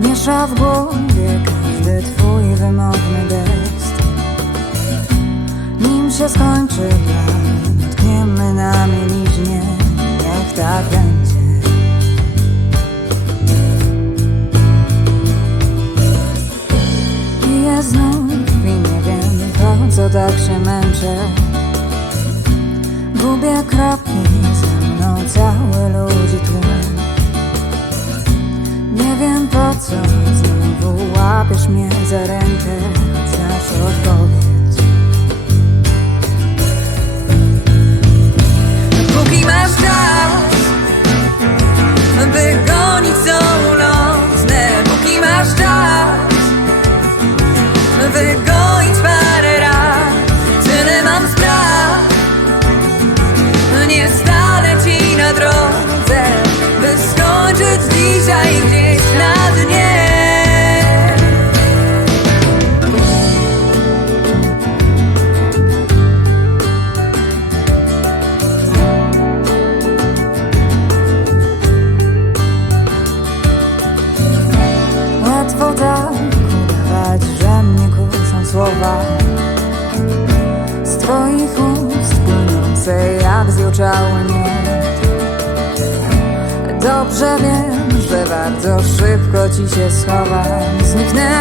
Miesza w głowie każdy twój wymowny gest. Nim się skończy plan, tkniemy na mieliźnie Niech tak będzie. Piję znów i nie wiem po co tak się męczę. Gubię kroki ze mną cały ludzi tłum łapiesz mnie za rękę Znasz odpowiedź. Póki masz czas By gonić są nocne Póki masz czas Wygoić parę raz Tyle mam spraw. Nie stanę ci na drodze By skończyć dzisiaj tak udawać, że mnie kuszą słowa. Z twoich ust płynące jak zjuczały miód Dobrze wiem, że bardzo szybko ci się schowam Zniknę